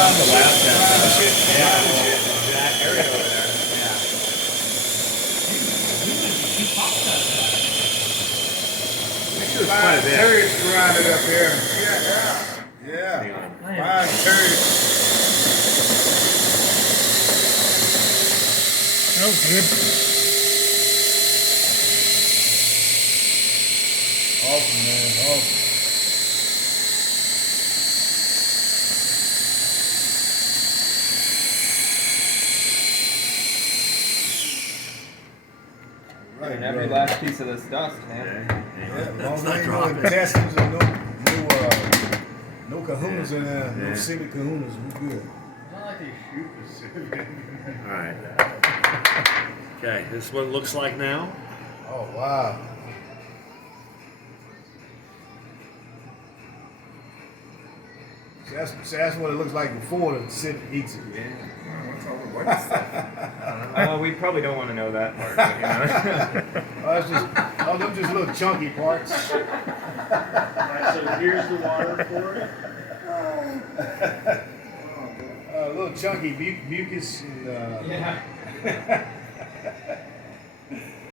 the last test. Yeah, that area over there. Yeah. It's quite a bit. Terriers grinded up here. Yeah. Fine terriers. Oh, good. Awesome, man. Awesome. And every last piece of this dust, man. Yeah, as long as ain't no intestines and no kahunas in there, no semi kahunas, we good. Not like they shoot Pacific. All right. Okay, this is what it looks like now. Oh, wow. So that's what it looks like before the sit eats it. What's all the white stuff? We probably don't want to know that part. You know? Oh, them just little chunky parts. Alright, so here's the water for it. Little chunky mucus and Yeah.